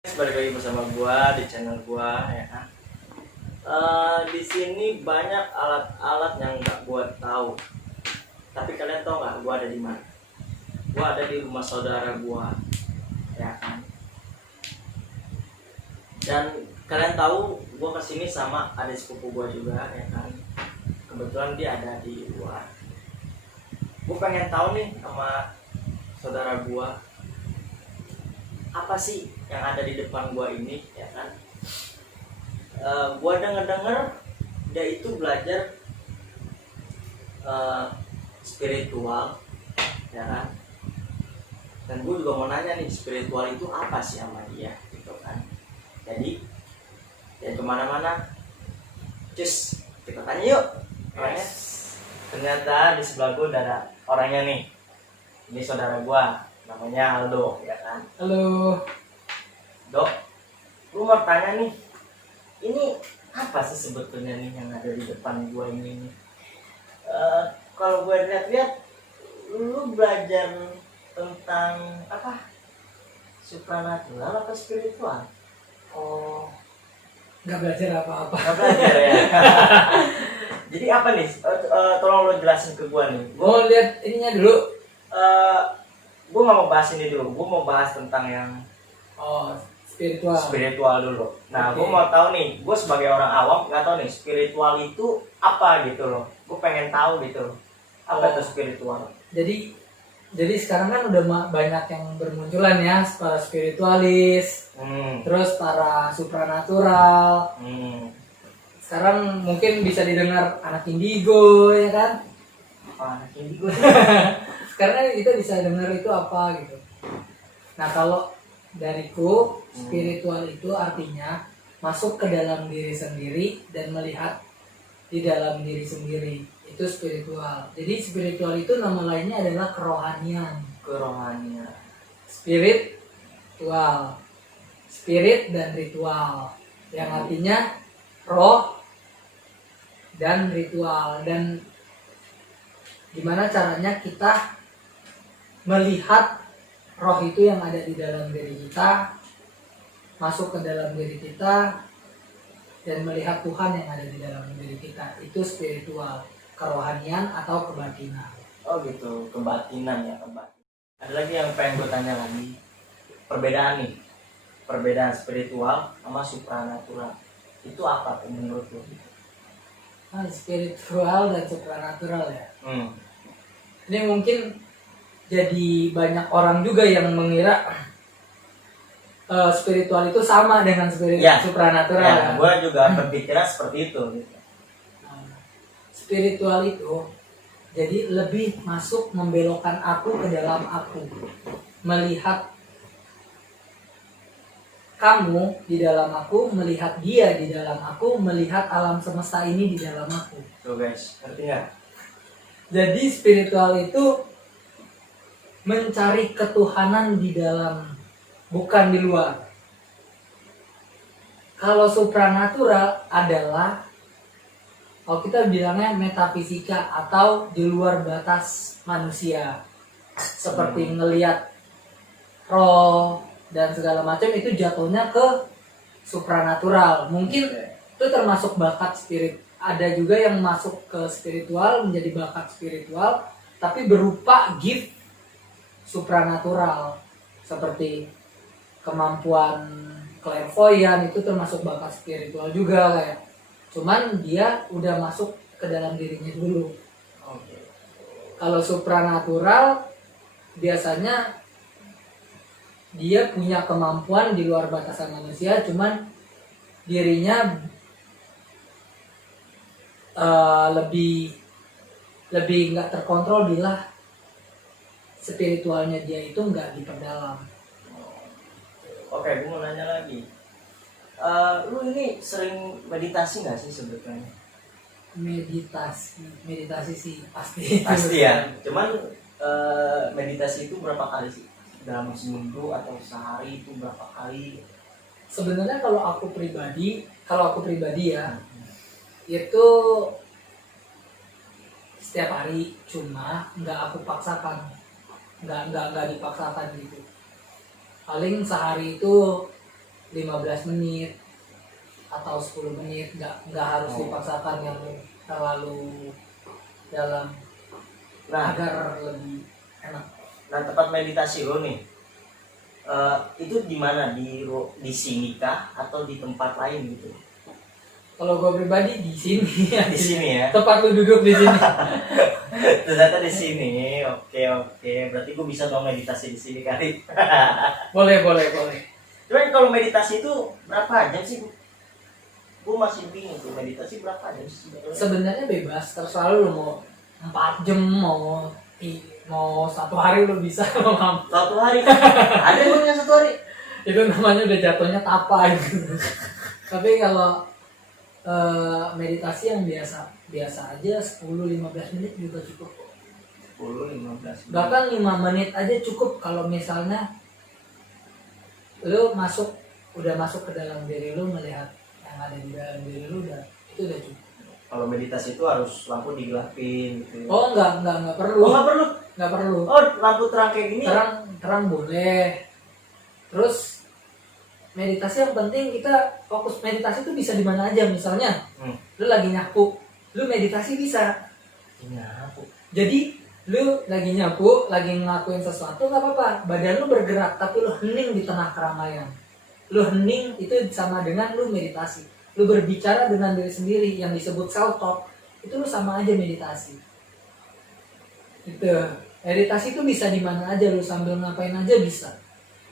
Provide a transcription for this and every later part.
Balik lagi bersama gua di channel gua ya kan. Di sini banyak alat-alat yang nggak gua tahu. Tapi kalian tahu nggak gua ada di mana? Gua ada di rumah saudara gua, ya kan. Dan kalian tahu gua kesini sama adik sepupu gua juga, ya kan. Kebetulan dia ada di luar. Gua pengen tahu nih sama saudara gua, apa sih yang ada di depan gua ini, ya kan. Gua denger dia itu belajar spiritual, ya kan. Dan gue juga mau nanya nih, spiritual itu apa sih sama dia, gitu kan. Jadi ya kemana-mana, cus kita tanya yuk orangnya. Ternyata di sebelah gue udah ada orangnya nih. Ini saudara gua, namanya Aldo, ya kan. Halo. Dok, gue mau tanya nih, ini apa sih sebetulnya nih yang ada di depan gue ini? Kalau gue lihat-lihat, lu belajar tentang apa? Supranatural apa spiritual? Oh, nggak belajar apa-apa. Nggak belajar ya? Jadi apa nih? Tolong lo jelasin ke gue nih. Gue mau lihat ininya dulu. Gue nggak mau bahas ini dulu. Gue mau bahas tentang yang Oh, spiritual. spiritual dulu. Nah, Oke. gue mau tahu nih, gue sebagai orang awam nggak tahu nih spiritual itu apa gitu loh. Gue pengen tahu gitu loh. Apa itu spiritual? Jadi sekarang kan udah banyak yang bermunculan ya, para spiritualis, terus para supranatural. Sekarang mungkin bisa didengar anak indigo, ya kan? Apa anak indigo? Sekarang kita bisa dengar itu apa gitu. Nah, kalau dariku, spiritual itu artinya masuk ke dalam diri sendiri dan melihat di dalam diri sendiri. Itu spiritual. Jadi spiritual itu nama lainnya adalah kerohanian. Kerohanian. Spiritual. Spirit dan ritual. Yang artinya roh dan ritual. Dan gimana caranya kita melihat roh itu yang ada di dalam diri kita, masuk ke dalam diri kita, dan melihat Tuhan yang ada di dalam diri kita. Itu spiritual, kerohanian atau kebatinan. Oh gitu, kebatinan ya, kebatinan. Ada lagi yang pengen gue tanya lagi. Perbedaan nih, perbedaan spiritual sama supranatural. Itu apa tuh menurut lo? Nah, spiritual dan supranatural ya. Ini mungkin jadi banyak orang juga yang mengira spiritual itu sama dengan supranatural. Ya, gue juga berpikiran seperti itu. Gitu. Spiritual itu jadi lebih masuk membelokkan aku ke dalam aku, melihat kamu di dalam aku, melihat dia di dalam aku, melihat alam semesta ini di dalam aku. Tuh guys, ngerti nggak? Jadi spiritual itu mencari ketuhanan di dalam, bukan di luar. Kalau supranatural adalah, kalau kita bilangnya metafisika atau di luar batas manusia, seperti ngelihat roh dan segala macam, itu jatuhnya ke supranatural. Mungkin itu termasuk bakat spirit. Ada juga yang masuk ke spiritual, menjadi bakat spiritual, tapi berupa gift supranatural, seperti kemampuan clairvoyant, itu termasuk bakat spiritual juga kayak. Cuman dia udah masuk ke dalam dirinya dulu. Kalau supranatural biasanya dia punya kemampuan di luar batasan manusia, cuman dirinya lebih nggak terkontrol bila spiritualnya dia itu nggak diperdalam. Oke, gue mau nanya lagi. Lu ini sering meditasi nggak sih sebetulnya? Meditasi sih pasti. Pasti ya. Cuman meditasi itu berapa kali sih? Dalam seminggu atau sehari itu berapa kali? Sebenarnya kalau aku pribadi ya, itu setiap hari, cuma nggak aku paksakan, nggak dipaksakan gitu. Paling sehari itu 15 menit atau 10 menit, nggak harus dipaksakan yang terlalu dalam Nah, agar lebih enak. nah tempat meditasi lo nih, itu di mana, di sini kah atau di tempat lain gitu? Kalau gue pribadi di sini ya, Di sini ya. tempat lu duduk di sini. Ternyata di sini. Oke. Berarti gue bisa dong meditasi di sini kali. boleh. Cuman kalau meditasi itu berapa jam sih? Gue masih bingung tuh, meditasi berapa jam sih sebetulnya? Sebenarnya bebas, terserah lu mau 4 jam, mau 1 hari lu bisa. Satu hari. Ada yang 1 hari. Itu namanya udah jatuhnya tapa gitu. Tapi kalau meditasi yang biasa aja 10-15 menit juga cukup. 10-15 menit. Bahkan 5 menit aja cukup kalau misalnya lu udah masuk ke dalam diri lu, melihat yang ada di dalam diri lu, itu udah cukup. Kalau meditasi itu harus lampu digelapin gitu. Oh enggak perlu. Oh, nggak perlu. Oh, lampu terang kayak gini. Terang boleh. Terus meditasi yang penting kita fokus. Meditasi itu bisa di mana aja. Misalnya lu lagi nyapu, lu meditasi bisa. Nyapu. Jadi lu lagi nyapu, lagi ngelakuin sesuatu, nggak apa-apa, badan lu bergerak tapi lu hening di tengah keramaian. Lu hening itu sama dengan lu meditasi. Lu berbicara dengan diri sendiri yang disebut self talk, itu lu sama aja meditasi. Gitu. Meditasi itu bisa di mana aja, lu sambil ngapain aja bisa.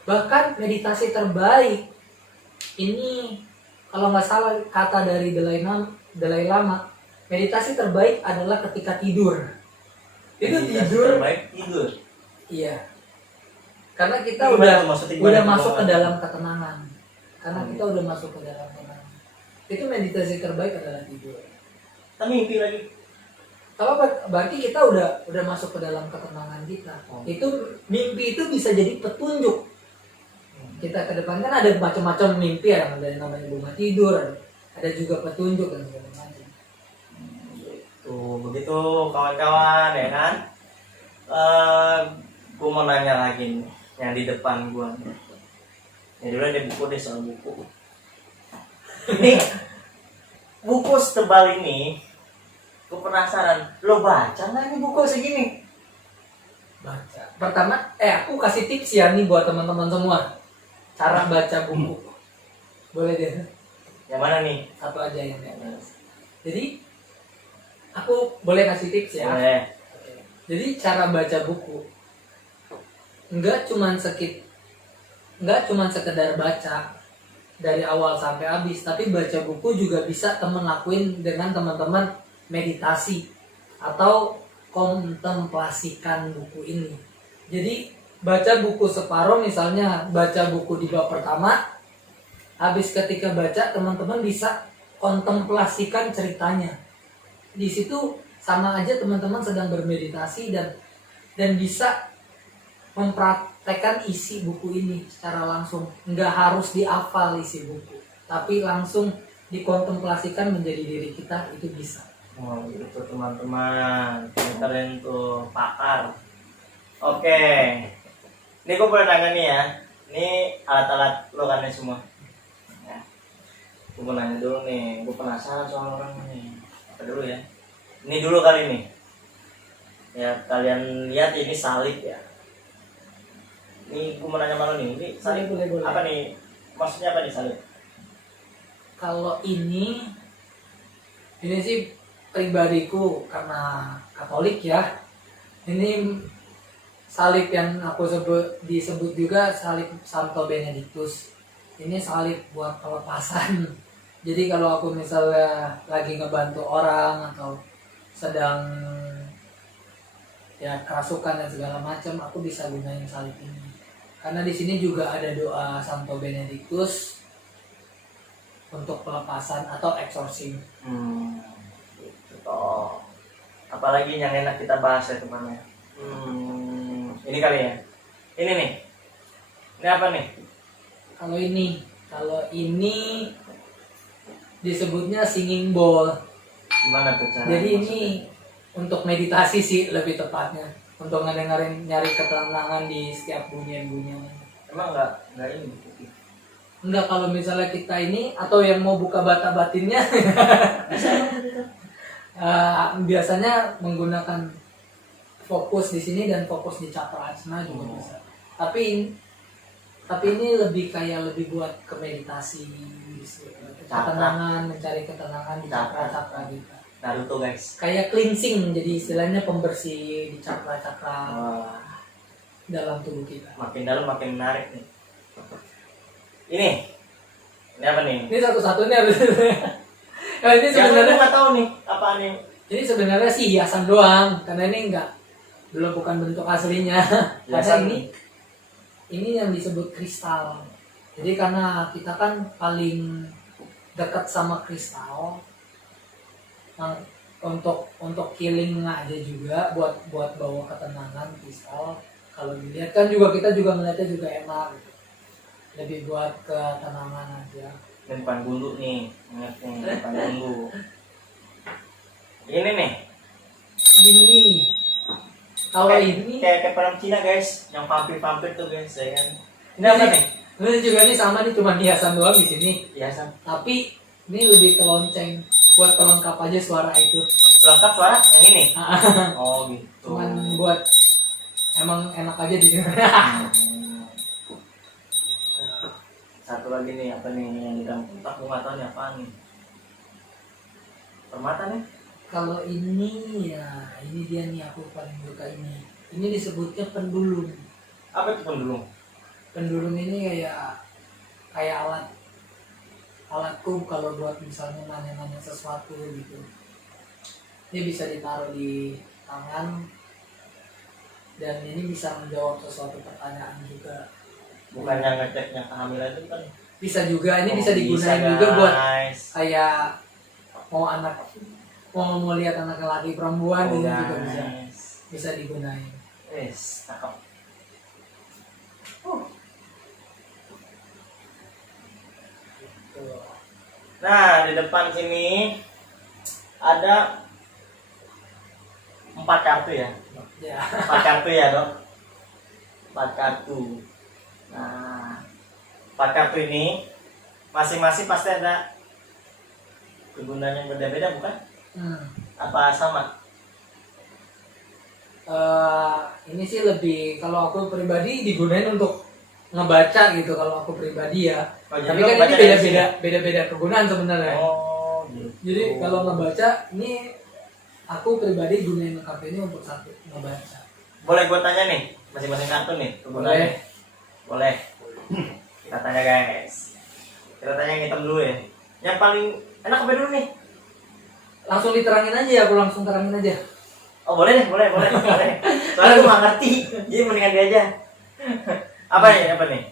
Bahkan meditasi terbaik ini, kalau nggak salah kata dari Dalai Lama, meditasi terbaik adalah ketika tidur. Itu Meditasi tidur. terbaik tidur. Iya. Karena kita Gimana udah masuk ke dalam ketenangan. Karena kita udah masuk ke dalam ketenangan. Itu meditasi terbaik adalah tidur. Kita mimpi lagi. Kalau berarti kita udah masuk ke dalam ketenangan kita. Itu mimpi itu bisa jadi petunjuk kita ke depan. Kan ada macam-macam mimpi, ada yang namanya bunga tidur, ada juga petunjuk dan segala macam. Tuh begitu kawan-kawan ya kan. Gue mau nanya lagi nih, yang di depan gue nih. Ya dulu ada buku deh, soal buku. Ini buku setebal ini, gue penasaran, lo baca nggak nih buku segini? Baca. Pertama, aku kasih tips ya nih buat teman-teman semua. Cara baca buku. Boleh deh. Yang mana nih? Satu aja yang Jadi aku boleh kasih tips ya. Boleh. Jadi cara baca buku nggak cuman sekedar baca dari awal sampai habis, tapi baca buku juga bisa temen lakuin dengan teman-teman meditasi atau kontemplasikan buku ini. Jadi baca buku separuh, misalnya baca buku di bab pertama, habis ketika baca teman-teman bisa kontemplasikan ceritanya. Di situ sama aja teman-teman sedang bermeditasi dan bisa mempraktekkan isi buku ini secara langsung. Nggak harus dihafal isi buku, tapi langsung dikontemplasikan menjadi diri kita, itu bisa. Oh gitu teman-teman, kalian tuh pakar. Oke, ini gue boleh nanya nih ya. Ini alat-alat lo kan nih semua. Ya. Gue mau nanya dulu nih, gue penasaran soal orang nih. Apa dulu ya? Ini dulu kali nih. Ya kalian lihat ini salib ya. Ini gue mau nanya sama lo nih, ini salib Boleh. apa nih? Maksudnya apa nih salib? Kalau ini sih pribadiku karena Katolik ya. Ini salib yang aku disebut juga salib Santo Benedictus. Ini salib buat pelepasan. Jadi kalau aku misalnya lagi ngebantu orang atau sedang ya kerasukan dan segala macam, aku bisa gunain salib ini. Karena di sini juga ada doa Santo Benedictus untuk pelepasan atau eksorsim. Gitu. Apalagi yang enak kita bahas ya teman-teman. Ini kali ya. Ini nih. Ini apa nih? Kalau ini disebutnya singing bowl. Gimana tuh cara? Jadi ini untuk meditasi sih lebih tepatnya. Untuk nyari ketenangan di setiap bunyian-bunyian. Emang nggak ini putih? Enggak, kalau misalnya kita ini atau yang mau buka bata batinnya biasanya menggunakan fokus di sini dan fokus di cakra asma juga bisa. Tapi ini lebih kayak lebih buat ke meditasi, ketenangan, mencari ketenangan di cakra-cakra gitu. Naruto guys. Kayak cleansing, jadi istilahnya pembersih di cakra-cakra dalam tubuh kita. Makin dalam makin menarik nih. Ini apa nih? Ini satu-satunya harus. Nah, ini sebenarnya nggak tahu nih apa nih. Ini sebenarnya sih hiasan doang, karena ini belum bukan bentuk aslinya. Karena ini yang disebut kristal. Jadi karena kita kan paling dekat sama kristal, nah, untuk healing aja juga buat bawa ketenangan kristal. Kalau dilihat kan juga kita juga melihatnya juga enak gitu. Lebih buat ketenangan aja. Dan depan bulu nih, ingat nih depan bulu. Ini nih. Ini kalau ini kayak film Cina guys, yang vampir tuh guys, ya kan. Ini apa nih? Ini juga nih sama nih, cuma hiasan doang di sini. Hiasan. Tapi ini lebih ke lonceng, buat pelengkap aja suara itu. Pelengkap suara yang ini. Oh gitu. Cuman buat emang enak aja didengar. Satu lagi nih, apa nih yang di dalam kotak, gue nggak tahu nih apaan nih. Permata nih. Kalau ini ya, ini dia nih aku paling suka ini. Ini disebutnya pendulum. Apa itu pendulum? Pendulum ini kayak alatku kalau buat misalnya nanya-nanya sesuatu gitu. Ini bisa ditaruh di tangan dan ini bisa menjawab sesuatu pertanyaan juga. Bukannya ngeceknya kehamilan itu kan? Bisa juga, ini bisa digunakan juga buat kayak mau lihat anak laki perempuan ini juga bisa digunain. Yes, cakep. Nah, di depan sini ada 4 kartu ya. Ya. 4 kartu ya, Dok. 4 kartu. Nah, 4 kartu ini masing-masing pasti ada kegunaan yang beda-beda, bukan? Apa sama? Ini sih lebih, kalau aku pribadi digunain untuk ngebaca gitu kalau aku pribadi ya. Tapi kan ini beda-beda kegunaan sebenarnya. Oh, gitu. Jadi kalau ngebaca ini aku pribadi gunain kartu ini untuk satu ngebaca. Boleh gue tanya nih, masing-masing kartu nih kegunaannya? Boleh. Kita tanya guys. Kita tanya yang hitam dulu ya. Yang paling enak apa dulu nih? Langsung diterangin aja, aku langsung terangin aja. Oh boleh deh, boleh. Soalnya gue nggak ngerti, jadi mendingan dia aja. Apa nih?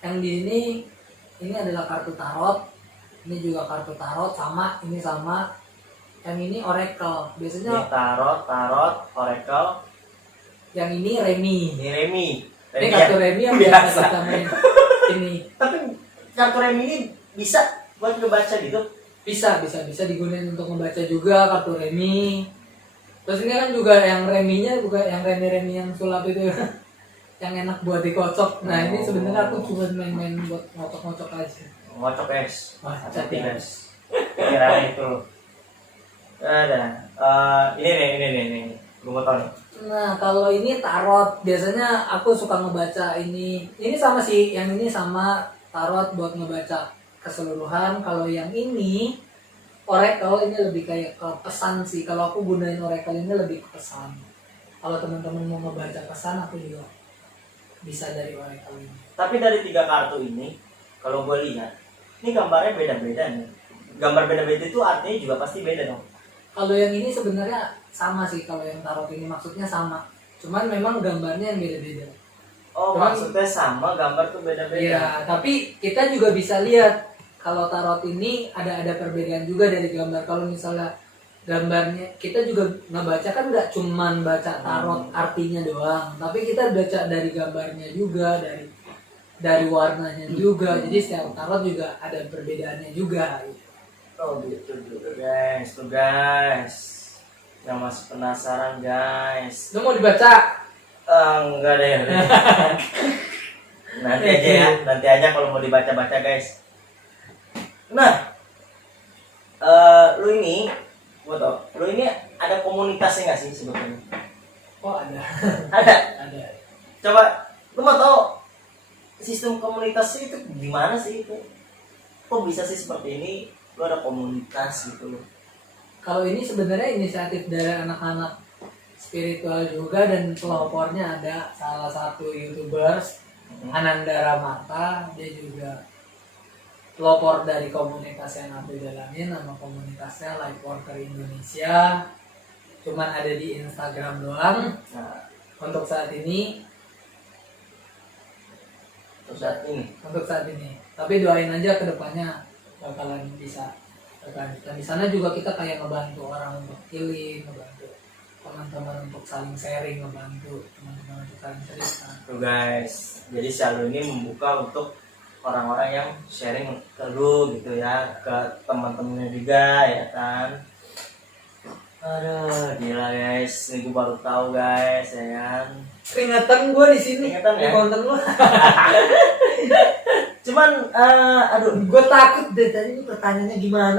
Yang di ini adalah kartu tarot. Ini juga kartu tarot, sama. Yang ini oracle. Biasanya ini tarot, oracle. Yang ini remi. Ini remi. Ini kartu remi yang biasa kita main. Ini. Tapi kartu remi ini bisa buat ngebaca gitu? Bisa digunakan untuk membaca juga kartu remi. Terus ini kan juga yang reminya bukan yang remi yang sulap itu. Yang enak buat dikocok. Nah, ini sebenarnya aku cuma main buat ngocok-ngocok aja. Ngocok guys. Hati guys. Kira itu. Ada. Ini nih. Gue mau tahu nih. Nah, kalau ini tarot, biasanya aku suka ngebaca ini. Ini sama sih, yang ini sama tarot buat ngebaca keseluruhan. Kalau yang ini oracle, ini lebih kayak ke pesan sih. Kalau aku gunain oracle ini lebih ke pesan. Kalau teman-teman mau ngebaca pesan, aku juga bisa dari oracle ini. Tapi dari 3 kartu ini, kalau gue lihat, ini gambarnya beda-beda nih. Gambar beda-beda itu artinya juga pasti beda dong. Kalau yang ini sebenarnya sama sih, kalau yang tarot ini maksudnya sama. Cuman memang gambarnya yang beda-beda. Oh, maksudnya sama, gambar tuh beda-beda. Iya, tapi kita juga bisa lihat kalau tarot ini ada perbedaan juga dari gambar. Kalau misalnya gambarnya, kita juga ngebaca kan nggak cuman baca tarot artinya doang, tapi kita baca dari gambarnya juga, dari warnanya juga. Jadi setiap tarot juga ada perbedaannya juga. Oh gitu guys. Yang masih penasaran guys. Lu mau dibaca? Enggak deh. Nanti aja ya, nanti aja kalau mau dibaca-baca guys. Nah, lu ini, gua tau, lu ini ada komunitasnya nggak sih sebetulnya? Oh ada. Ada. Ada. Coba, lu mau tau sistem komunitas itu gimana sih itu? Kok bisa sih seperti ini? Lu ada komunitas gitu loh. Kalau ini sebenarnya inisiatif dari anak-anak spiritual juga, dan pelopornya ada salah satu YouTubers, Ananda Ramata. Dia juga pelopor dari komunitas yang aku jalanin. Nama komunitasnya Light Worker Indonesia. Cuman ada di Instagram doang. Nah, Untuk saat ini. untuk saat ini. Tapi doain aja ke depannya bakalan bisa berlanjut. Dan di sana juga kita kayak ngebantu orang untuk healing, ngebantu teman-teman untuk saling sharing, ngebantu teman-teman untuk saling cerita. Tuh guys, jadi Syalu ini membuka untuk orang-orang yang sharing ke lu gitu ya, ke teman-temannya juga ya kan. Aduh, gila guys, ini gue baru tahu guys ya kan. Keringetan gue di sini, Keringetan ya? di konten lu. Cuman, aduh, Gue takut deh tadi ini pertanyaannya gimana.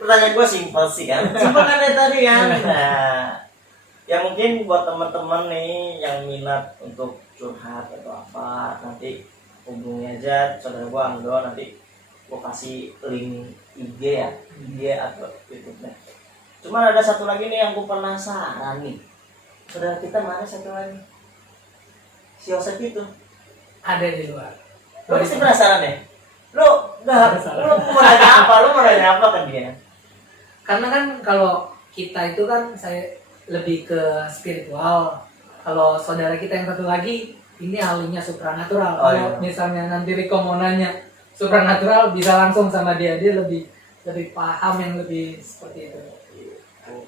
pertanyaan gue simpel sih kan, simpel kan dari tadi kan. Nah, ya mungkin buat teman-teman nih yang minat untuk curhat atau apa, nanti hubungi aja saudara gue Angdo, nanti gue kasih link IG ya, IG atau YouTube-nya. Cuman ada satu lagi nih yang gue penasaran nih, saudara kita mana satu lagi? Si Yosef itu. Ada di luar. Lu pasti penasaran ya? Lu mau nanya apa kan dia? Karena kan kalau kita itu kan saya lebih ke spiritual. Kalau saudara kita yang satu lagi ini ahlinya supranatural. Oh, Kalau iya. misalnya nanti Riko mau nanya supranatural bisa langsung sama dia. Dia lebih paham yang lebih seperti itu.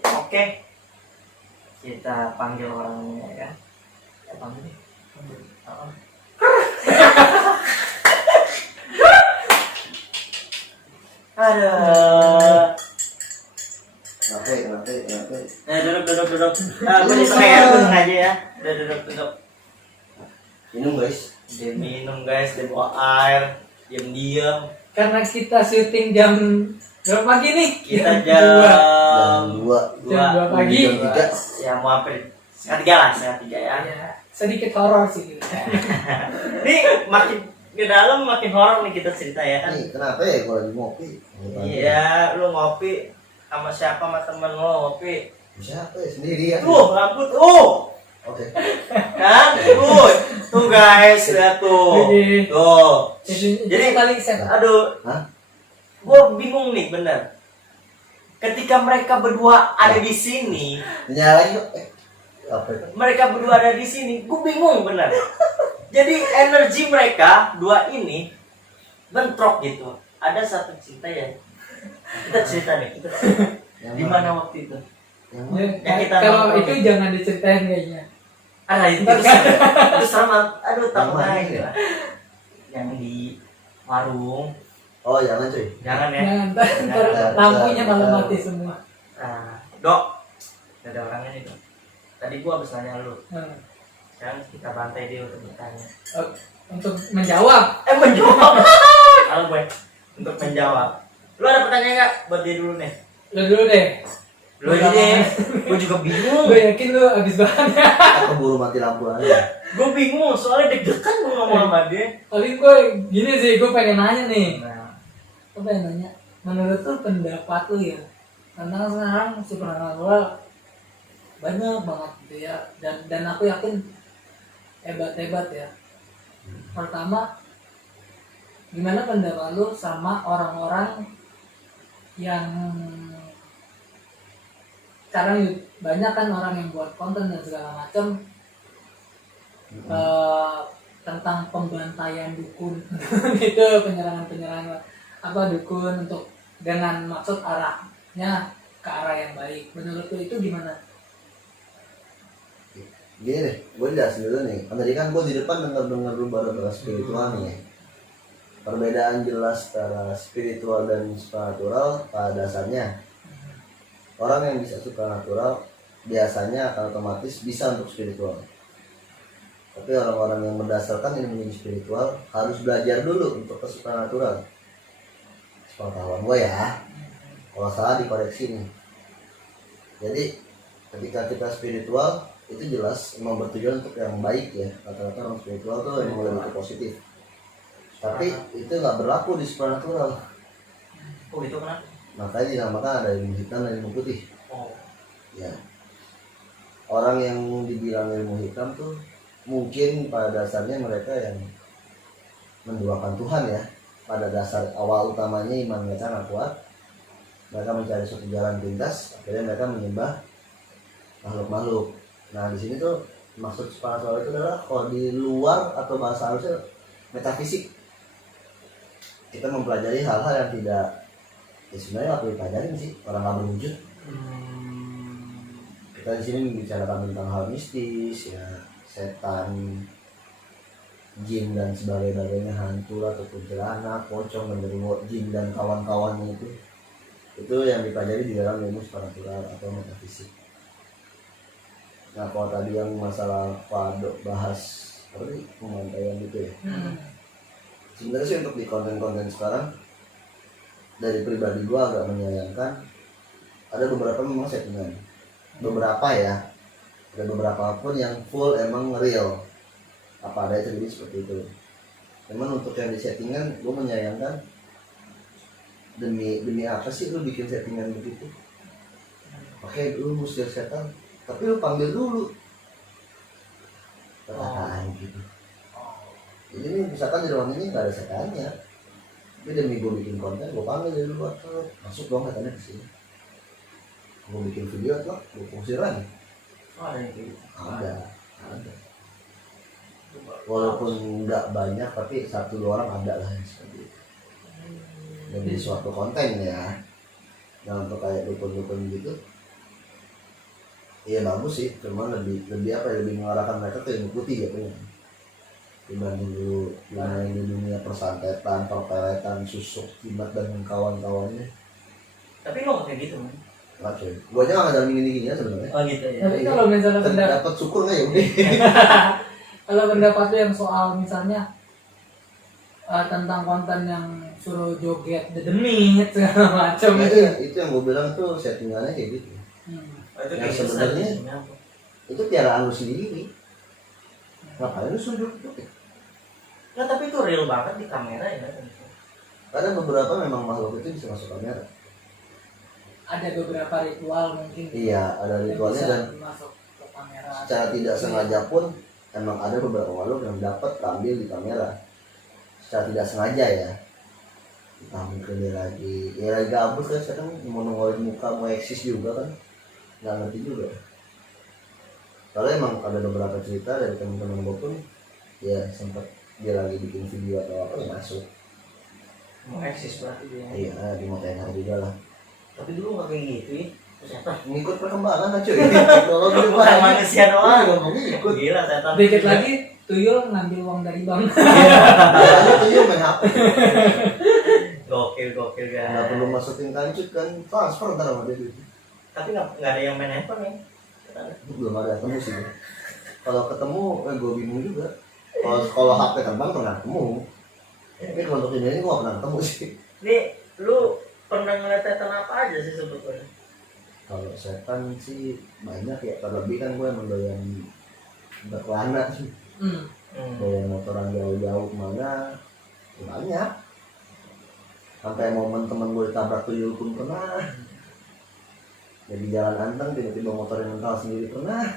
Oke. Kita panggil orangnya ya kan? Ya panggil nih. Aduh. Kenapa? Duduk. Gue di tengah ya, gue tengah aja ya. Udah duduk. Minum guys. Dia minum guys, dia bawa air, diam. Karena kita syuting jam berapa pagi nih? Kita Jam 2 Jam 2 pagi. Jam 3. Ya mau apa? setengah tiga ya. Ya, sedikit horor sih gitu. Ini makin ke dalam makin horor nih kita cerita ya kan. Nih, kenapa ya kalau lagi ngopi? Iya, lu ngopi sama siapa, sama temen lo ngopi. Siapa ya? Sendiri ya? Rambut, Oke. kan? Tuh guys, lihat tuh. Oke. Tuh. Jadi kali saya Aduh. Hah? Gue bingung nih, bener. Ketika mereka berdua ada di sini, Nyalain yuk. Apa itu? mereka berdua ada di sini, gue bingung bener. Jadi energi mereka dua ini bentrok gitu. Ada satu cerita ya. Kita cerita nih. Yang Di mana waktu itu? Yang Ya, mana? Yang kita kalau nongkrong. itu jangan diceritain kayaknya. Itu sama. Aduh, Yang takut mana aja. ya? Yang di warung. Oh, jangan cuy. Jangan ya. Jangan, ntar lampunya malah mati semua. Nah, Dok. Ada orangnya nih, Dok. Tadi gua habis nanya lu. Nah, Sekarang kita bantai dia untuk bertanya. untuk menjawab, Menjawab. Kalau gue untuk menjawab. Lu ada pertanyaan nggak buat dia dulu nih? lu dulu deh. Lu aja deh. Gue juga bingung. Gue yakin lu abis banget. Aku buru mati lampu aja. Gue bingung soalnya deg-degan gue ngomong sama dia. Tapi gue gini sih, gue pengen nanya nih. Nah, Gue pengen nanya, menurut lu pendapat lu ya, karena sekarang supernatural banyak banget gitu ya, dan aku yakin hebat ya. Pertama, gimana pendapat lu sama orang-orang yang sekarang banyak kan orang yang buat konten dan segala macam tentang pembantaian dukun gitu, penyerangan apa dukun untuk dengan maksud arahnya ke arah yang baik. Menurut lu itu gimana? Gini deh, gue jelasin dulu nih. Kan tadi kan gue di depan denger lu baru bahas spiritual nih ya. Perbedaan jelas antara spiritual dan supernatural pada dasarnya. Orang yang bisa supernatural biasanya akan otomatis bisa untuk spiritual. Tapi orang-orang yang berdasarkan ilmu spiritual harus belajar dulu untuk ke supranatural. Sepengetahuan gue ya, kalau salah dikoreksi nih. Jadi ketika kita spiritual itu jelas emang bertujuan untuk yang baik ya. Rata-rata orang spiritual tuh emang lebih ke positif. Tapi itu nggak berlaku di supranatural. Oh itu kenapa? Makanya dinamakan ada ilmu hitam dan ilmu putih. Oh. Ya. Orang yang dibilang ilmu hitam tuh mungkin pada dasarnya mereka yang menduakan Tuhan ya. Pada dasar awal utamanya iman mereka nggak kuat. Mereka mencari suatu jalan pintas, akhirnya mereka menyembah makhluk-makhluk. Nah di sini tuh maksud supranatural itu adalah kalau di luar atau bahasa halusnya metafisik. Kita mempelajari hal-hal yang tidak, ya sebenarnya nggak perlu dipelajarin sih, orang nggak berwujud. Kita di sini membicarakan tentang hal mistis ya, setan, jin dan sebagainya, hantu atau kuntilanak, pocong, genderuwo, jin dan kawan-kawannya itu yang dipelajari di dalam ilmu supranatural atau metafisik. Nah kalau tadi yang masalah Pak bahas apa sih pemantaian gitu ya, sebenarnya sih untuk di konten-konten sekarang dari pribadi gua agak menyayangkan ada beberapa memang settingan, beberapa ya, ada beberapa pun yang full emang real apa ada terjadi seperti itu. Cuman untuk yang di settingan gua menyayangkan, demi apa sih lu bikin settingan begitu? Oke lu musir setan tapi lu panggil dulu perkataan gitu. Jadi nih misalkan di ruang ini nggak ada setannya, tapi demi gue bikin konten gue panggil dari luar, masuk dong setannya ke sini. Gue bikin video tuh gue usir lagi. Ada yang gitu. Ada. Walaupun nggak banyak tapi 1-2 orang ada lah yang seperti itu. Jadi suatu konten ya. Nah untuk kayak dukun-dukun gitu, iya bagus sih, cuman lebih apa ya, lebih mengarahkan mereka ke ilmu putih gitu ya. Dibanding dulu yang di dunia persantetan, perpeletan, susuk, jimat dan kawan-kawannya. Tapi lo kayak gitu kan? Nggak cuy, gua aja nggak ngadamin gini-gini ya sebenarnya. Oh gitu ya. Tapi kalau misalnya Dapat syukur nggak ya udah. kalau pendapat lu yang soal misalnya tentang konten yang suruh joget dedemit segala macam Nah, itu. itu yang gua bilang tuh settingannya kayak gitu. Oh, itu Yang kayak sebenarnya sebenarnya apa? itu piaraan lu sendiri. Ngapain lu suruh joget? Nah tapi itu real banget di kamera ya. Ada beberapa memang makhluk itu bisa masuk kamera. Ada beberapa ritual mungkin Iya, ada yang ritualnya bisa dan masuk ke kamera. secara tidak sengaja pun emang ada beberapa makhluk yang dapat tampil di kamera. Secara tidak sengaja ya. Entah mungkin dia lagi gabut kan, sekarang mau nongolin muka, mau eksis juga kan. Nggak ngerti juga. Kalau emang ada beberapa cerita dari teman-teman gue pun ya sempat dia lagi bikin video atau apa ya masuk. Mau eksis berarti dia. Iya, di motor juga lah. Tapi dulu nggak kayak gitu ya. Setan. Ngikut perkembangan aja cuy. Teknologi Bukan manusia doang. ngomong ikut. Gila setan. Dikit lagi tuyul ngambil uang dari bank. Biasanya tuh dia main HP. Gokil kan. Nggak perlu masukin kancut kan, transfer ntar sama dia duit. Tapi nggak ada yang main handphone ya. Itu belum ada ketemu sih. Kalau ketemu, gue bingung juga. Kalau HP terbang pernah ketemu. Tapi kalau untuk ini gue gak pernah ketemu sih. Nih, lu pernah ngeliat setan apa aja sih sebetulnya? Kalau setan sih banyak ya. Terlebih kan gue emang doyan berkelana sih. Doyan motoran jauh-jauh kemana, ya banyak. Sampai momen temen gue ditabrak tuyul pun pernah. Jadi jalan anteng tiba-tiba motor yang mental sendiri pernah.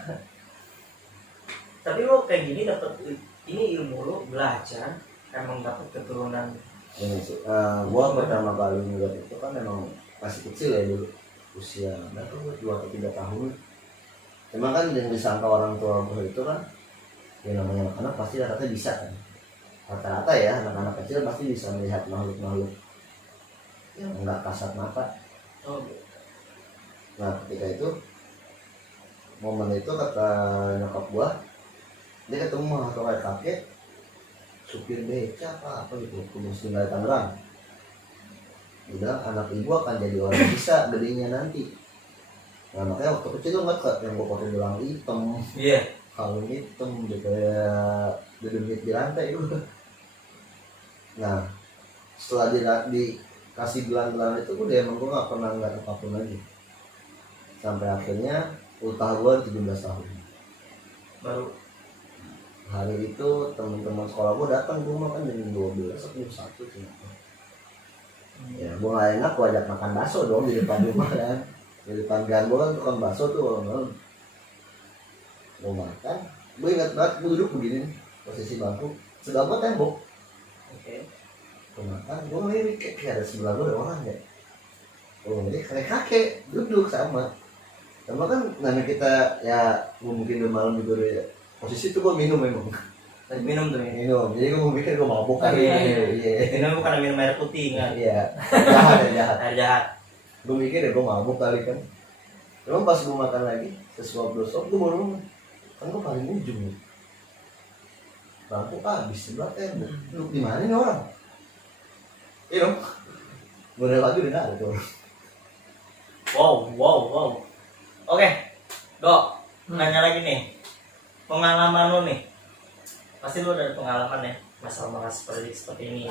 Tapi lu kayak gini dapet ini ilmu lu belajar emang dapet keturunan. Ini sih, gua pertama kali ngeliat itu kan memang masih kecil ya dulu, usia berapa 2 atau 3 tahun. Cuma kan yang disangka orang tua gua itu kan, ya namanya anak-anak pasti rata-rata bisa kan. Rata-rata ya anak-anak kecil pasti bisa melihat makhluk-makhluk yang enggak kasat mata. Oh, Nah ketika itu momen itu kata nyokap gua, dia ketemu atau kayak kakek supir beca apa gitu, kudus tinggal di Tangerang. Dia bilang anak ibu akan jadi orang bisa gedenya nanti. Nah makanya waktu kecil lu nggak yang gua pakai gelang hitam, iya. kalung hitam udah kayak dedemit di lantai itu. Nah setelah dikasih gelang-gelang itu gue emang gue nggak pernah ngeliat apapun lagi sampai akhirnya ultah gue 17 tahun. Baru Hari itu teman-teman sekolah gue datang ke rumah kan jam 12 atau jam 1 sih. Ya gue gak enak gue ajak makan bakso dong di depan rumah kan. Di depan gang gue kan tukang bakso tuh malam-malam. Gue makan, gue ingat banget gue duduk begini nih, posisi bangku sebelah gue tembok. oke. Gue makan, gue ngelirik kayak ada sebelah gue ada orang ya. Gue ngelirik kayak kakek duduk sama kan namanya kita ya gue mungkin udah malam juga udah posisi itu gue minum memang. Lagi minum tuh ya. Minum, jadi gue mikir gue mabuk kali. Iya. Minum bukan minum air putih kan. Iya. Jahat. Air jahat. Gue mikir ya gue mabuk kali kan. Emang pas gue makan lagi sesuap dosop gue baru ngomong, kan gue paling ujung nih. Bangku habis sebelah tembok. Duduk di mana nih orang? Iya dong. Gue lagi udah nggak ada tuh. Wow. Oke, Dok, nanya lagi nih. Pengalaman lu nih. Pasti lu ada pengalaman ya masalah seperti ini.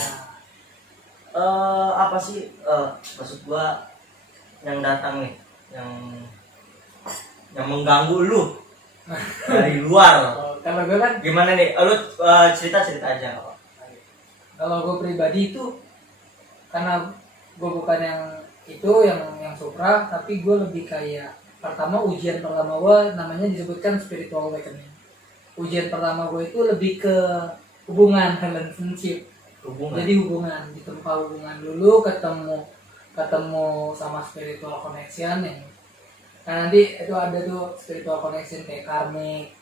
Apa sih maksud gua yang datang nih, yang mengganggu lu dari luar? Kalau gue kan, Gimana nih? Lu cerita aja. kalau gue pribadi itu karena gue bukan yang itu yang supra, tapi gue lebih kayak pertama ujian pertama gue namanya disebutkan spiritual awakening. Ujian pertama gue itu lebih ke hubungan, relationship. Jadi hubungan, ditempa hubungan dulu, ketemu sama spiritual connection yang nah nanti itu ada tuh spiritual connection kayak karmic,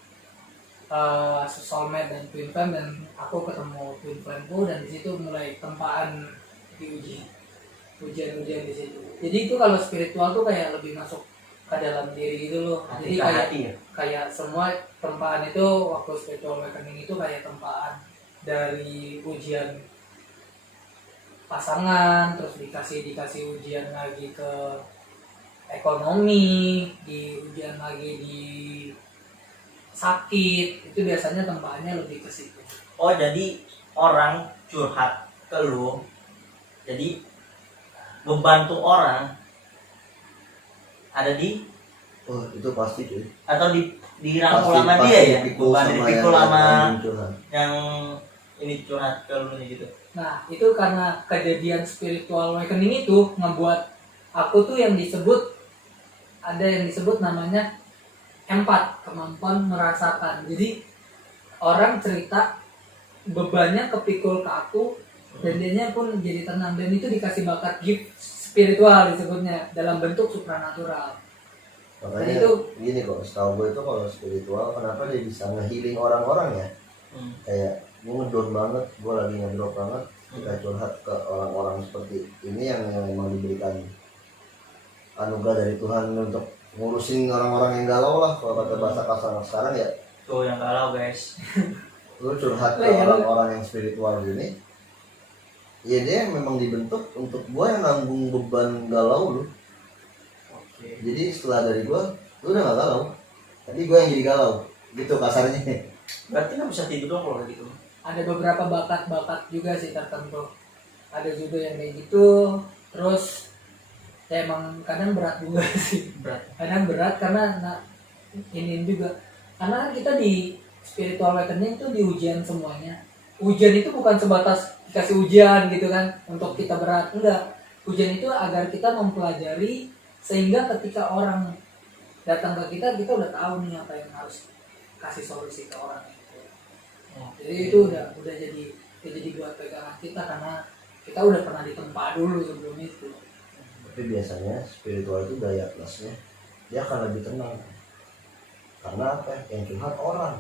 soulmate dan twin flame, dan aku ketemu twin flameku dan di situ mulai tempaan diuji, ujian di situ. Jadi itu kalau spiritual tuh kayak lebih masuk ke dalam diri gitu loh. Jadi kayak semua tempaan itu waktu spiritual awakening itu kayak tempaan dari ujian pasangan, terus dikasih ujian lagi ke ekonomi, di ujian lagi di sakit, itu biasanya tempaannya lebih ke situ. Oh, jadi orang curhat ke lu, jadi beban tuh orang ada di itu pasti cuy. atau dirangkul sama dia ya, beban dipikul sama yang ini curhat ke lu gitu. Nah itu karena kejadian spiritual awakening itu ngebuat aku tuh yang disebut, ada yang disebut namanya empat, kemampuan merasakan. Jadi orang cerita bebannya kepikul ke aku dan dianya pun jadi tenang, dan itu dikasih bakat gift spiritual disebutnya dalam bentuk supranatural. Makanya itu gini kok, setahu gue itu kalau spiritual kenapa dia bisa nge-healing orang-orang ya. Kayak gue ngedon banget, gue lagi ngedrop banget, kita curhat ke orang-orang seperti ini yang memang diberikan anugerah dari Tuhan untuk ngurusin orang-orang yang galau lah, kalau kata bahasa kasar sekarang ya. Tuh yang galau guys. Lu curhat ke orang-orang yang spiritual gini, ya dia memang dibentuk untuk gue yang nanggung beban galau lu. Jadi setelah dari gue, lu udah gak galau, tapi gue yang jadi galau, gitu kasarnya. Berarti nggak bisa tidur dong kalau kayak gitu. ada beberapa bakat-bakat juga sih tertentu, ada juga yang kayak gitu. Terus ya emang kadang berat juga sih, kadang berat karena ini juga karena kan kita di spiritual awakening itu di ujian semuanya. Ujian itu bukan sebatas dikasih ujian gitu kan untuk kita berat, enggak. Ujian itu agar kita mempelajari sehingga ketika orang datang ke kita udah tahu nih apa yang harus kasih solusi ke orang itu. Jadi itu udah jadi buat pegangan kita karena kita udah pernah ditempa dulu sebelum itu. Tapi biasanya spiritual itu daya plusnya dia akan lebih tenang. Karena apa? Yang curhat orang.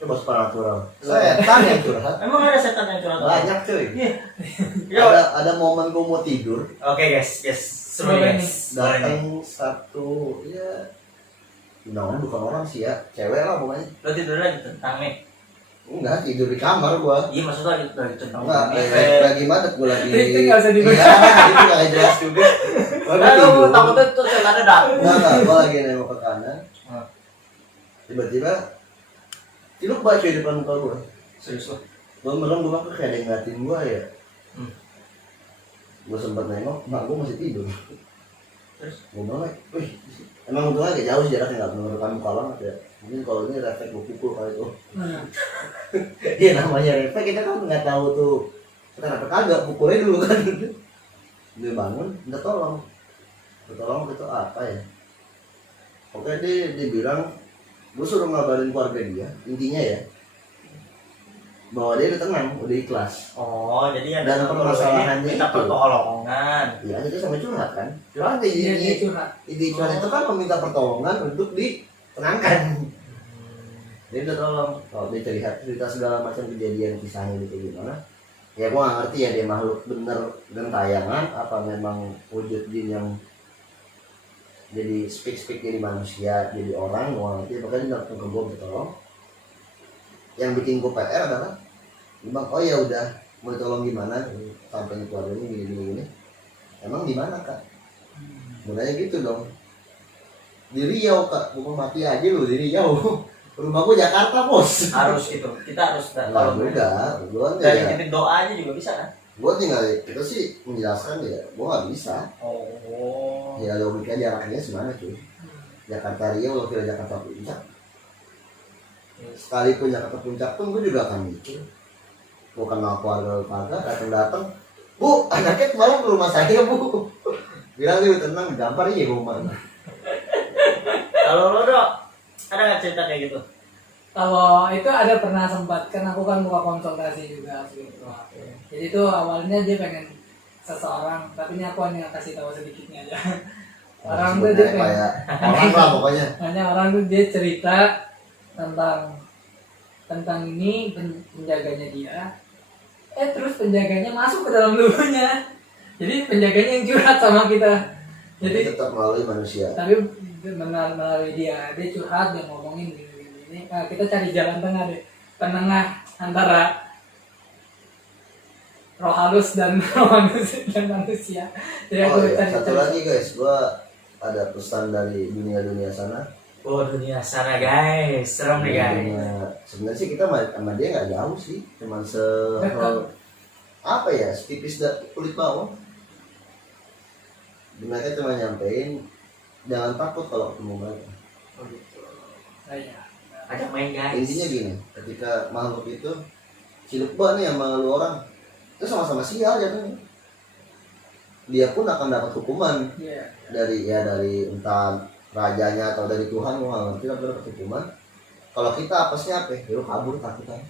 Coba supernatural. Setan yang curhat. Emang ada setan yang curhat? Banyak cuy. Iya. Ada momen gue mau tidur. Oke guys. Seru guys. Datang satu ya, bukan orang sih ya, cewek lah pokoknya. Lo tidur lagi tentang nih? Enggak, tidur di kamar gua. Iya maksudnya lagi tentang. Enggak, lagi madep gua lagi. Itu nggak usah dibahas. Iya, itu nggak jelas juga. Aduh, takutnya tuh setannya datang. Enggak, gua lagi nengok ke kanan. Tiba-tiba Ciluk baca di depan muka gue. Serius loh. Gue merem, gue kayak ada yang ngeliatin gue ya. Gue sempat nengok, mak gue masih tidur. Terus? Gue bilang, wih, emang untungnya agak jauh sih jaraknya, nggak menurunkan muka banget ya. Mungkin kalau ini refleks gue pukul kali itu. Iya namanya refleks, kita kan nggak tahu tuh kenapa kagak, pukulnya dulu kan. Dia bangun, minta tolong. Tolong itu apa ya? Oke, dia bilang, gue suruh ngabarin keluarga dia, intinya ya, bahwa dia udah tenang, udah ikhlas. Oh, jadi yang Dan permasalahannya minta itu pertolongan. ya itu sama curhat kan, curhat Dia ini curhat. ide curhat itu kan meminta pertolongan untuk ditenangkan. Dia udah tolong, kalau dia cerita segala macam kejadian kisahnya gitu gimana, ya gua nggak ngerti ya dia makhluk bener gentayangan apa memang wujud jin yang jadi speak jadi manusia jadi orang, gua nggak ngerti. Pokoknya dia datang ke gua bertolong. Yang bikin gua PR adalah bilang, oh ya udah mau tolong gimana sampai keluarga ini gini. Emang di mana kak? Mulanya gitu dong. Di Riau kak, bukan mati aja lu di Riau. Rumah gua Jakarta bos. Harus itu. Kita harus Kalau juga, gua dari ya, titik doa aja juga bisa kan? gua tinggal kita sih menjelaskan ya, gua nggak bisa. Oh. Ya logika jaraknya semana cuy. Jakarta Riau, lo kira Jakarta Puncak. Sekalipun Jakarta Puncak pun gua juga akan mikir. Gua kenal keluarga kagak, datang. Bu, anaknya kemarin ke rumah saya bu. Bilang dia tenang, gampar iya rumah. Kalau lo Dok, ada nggak cerita kayak gitu? Kalau itu ada pernah sempat, kan aku kan buka konsultasi juga gitu. Jadi itu awalnya dia pengen seseorang, tapi ini aku hanya kasih tahu sedikitnya aja. Orang tuh dia pengen, kayak orang lah pokoknya. hanya orang tuh dia cerita tentang ini penjaganya dia. Terus penjaganya masuk ke dalam tubuhnya. Jadi penjaganya yang curhat sama kita. Jadi Tetap melalui manusia. tapi melalui dia curhat, dia ngomongin gini. Nah, kita cari jalan tengah deh, penengah antara roh halus dan manusia. Jadi Oh aku iya, cari satu lagi guys, gua ada pesan dari dunia sana. Oh dunia sana guys, serem nih guys. Sebenarnya sih kita sama dia nggak jauh sih, cuman apa ya, setipis kulit bawah. Mereka cuma nyampein jangan takut kalau ketemu mereka. Oh gitu. Iya. Ajak main guys. Intinya gini, ketika makhluk itu cilukba nih sama lu orang, itu sama-sama sial jatuhnya. Dia pun akan dapat hukuman Iya. dari entah rajanya atau dari Tuhan, gua nggak ngerti, tapi dapat hukuman. Kalau kita apesnya apa? Ya lu kabur takutan.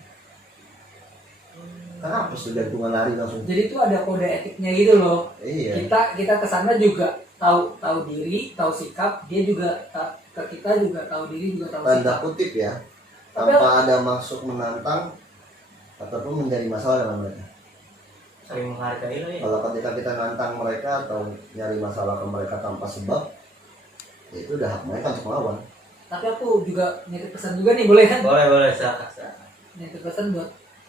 Kan apes tuh jantungan lari langsung. Jadi itu ada kode etiknya gitu loh. Iya. Kita kesana juga tahu diri, tahu sikap. Dia juga ke kita juga tahu diri, juga tahu Tanda sikap. kutip ya, Tapi tanpa ada maksud menantang ataupun menjadi masalah dengan mereka. Saling menghargai lo ya. Kalau ketika kita nantang mereka atau nyari masalah ke mereka tanpa sebab, ya itu udah hak mereka untuk melawan. Tapi aku juga nitip pesan juga nih, boleh kan? Boleh silakan. Nitip pesan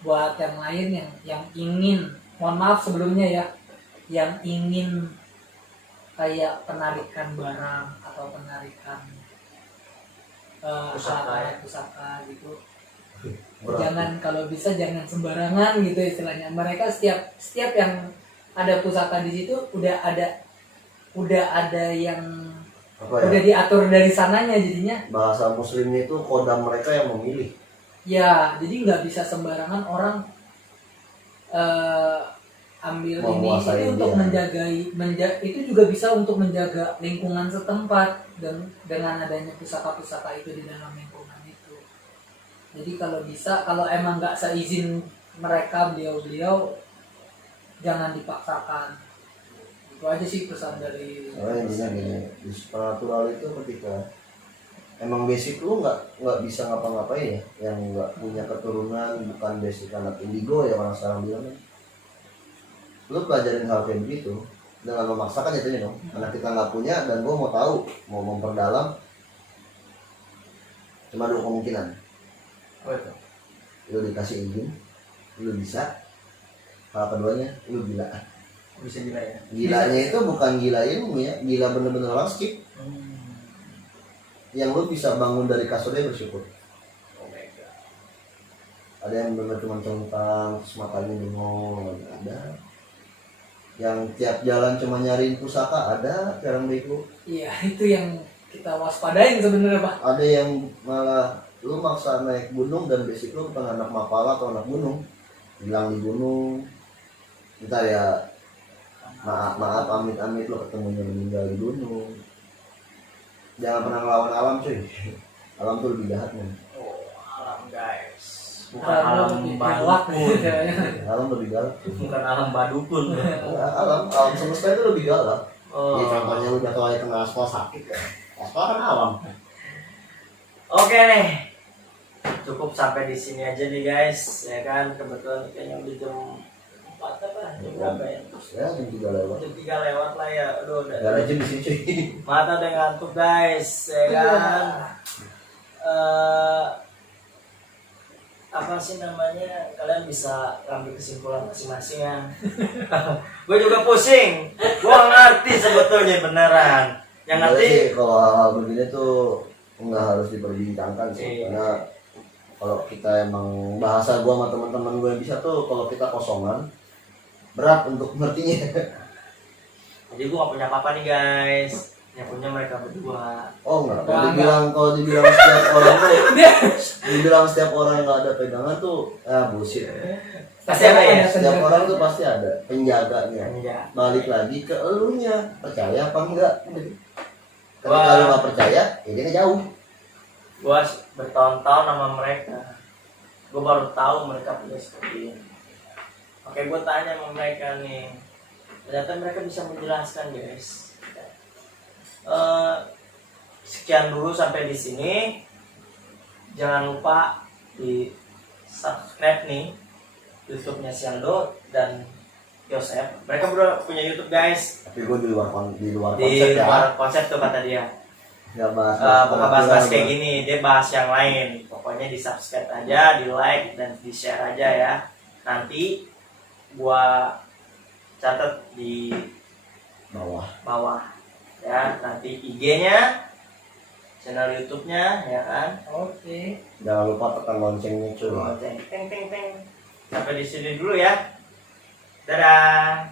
buat yang lain yang ingin, mohon maaf sebelumnya ya, yang ingin kayak penarikan barang atau penarikan pusaka gitu. Jangan, kalau bisa jangan sembarangan gitu istilahnya. Mereka setiap yang ada pusaka di situ udah ada yang Apa ya? udah diatur dari sananya, jadinya Bahasa muslimnya itu kodam mereka yang memilih. ya, jadi nggak bisa sembarangan orang ambil ini Menguasai itu untuk dia. itu juga bisa untuk menjaga lingkungan setempat dan dengan adanya pusaka-pusaka itu di dalam lingkungan itu. Jadi kalau bisa, kalau emang nggak seizin mereka, beliau jangan dipaksakan. Itu aja sih pesan dari Soalnya intinya gini, di supernatural itu ketika emang basic lu nggak bisa ngapa-ngapain ya, yang nggak punya keturunan, bukan basic anak indigo ya orang sekarang bilang kan. Lu pelajarin hal kayak begitu dengan memaksakan jatuhnya dong. Karena kita nggak punya dan gua mau tahu, mau memperdalam, cuma dua kemungkinan. Apa itu? Lu dikasih izin, lu bisa. Hal keduanya, lu gila. Bisa gila ya. Gilanya itu bukan gila ilmu ya, gila bener-bener orang skip. Yang lu bisa bangun dari kasurnya bersyukur. Oh my god. ada yang benar cuma centang terus matanya bengong, ada yang tiap jalan cuma nyariin pusaka, ada orang bego. Iya, itu yang kita waspadain sebenarnya, Pak. Ada yang malah lu maksa naik gunung dan basic lu bukan anak mapala atau anak gunung, hilang di gunung, ntar ya maaf amit lu ketemunya meninggal di gunung. Jangan pernah ngelawan alam cuy, alam tuh lebih jahat men. Oh, alam guys. Bukan Alam alam lebih galak. badukun. Alam lebih galak. Bukan alam badukun. Alam semesta itu lebih galak. Oh. Ya, contohnya lu jatuh aja kena aspal sakit kan. Aspal kan alam. Oke nih. Cukup sampai di sini aja nih guys, ya kan. Kebetulan kayaknya udah jam 4 apa? Jam berapa ya? Ya jam 3 lewat. Jam 3 lewat lah ya. Aduh, Gak ada jam di sini cuy. mata udah ngantuk guys, ya kan. Apa sih namanya, kalian bisa ambil kesimpulan masing-masing ya. Gue juga pusing, gue ngerti sebetulnya beneran. Yang ngerti sih kalau hal begini tuh nggak harus diperbincangkan sih, Iya. karena kalau kita emang bahasa gua sama teman-teman gue yang bisa tuh, kalau kita kosongan berat untuk ngertinya. jadi gue gak punya apa-apa nih guys, yang punya mereka berdua. Oh enggak, Enggak. kalau dibilang setiap orang tuh, dibilang setiap orang nggak ada pegangan tuh, bullshit. Pasti ada ya? Setiap orang tuh pasti ada penjaganya. Iya. Balik lagi ke elunya, percaya apa enggak? Ketika Wah. lu nggak percaya, ya dia jauh. Gue bertahun-tahun sama mereka, gue baru tahu mereka punya seperti ini. Oke, gue tanya sama mereka nih, ternyata mereka bisa menjelaskan guys. Sekian dulu sampai di sini. Jangan lupa di subscribe nih YouTube-nya Sialdo dan Yosef. Mereka berdua punya YouTube guys. Tapi gue di luar Di konsep ya. luar konsep tuh kata dia. Nggak bahas Bukan bahas kayak gini, dia bahas yang lain. Pokoknya di subscribe aja, di like dan di share aja ya. Nanti gua catat di bawah ya. Nanti IG-nya, channel YouTube-nya ya kan. Oke. Jangan lupa tekan loncengnya cuy. Teng teng teng. Sampai di sini dulu ya. Dadah.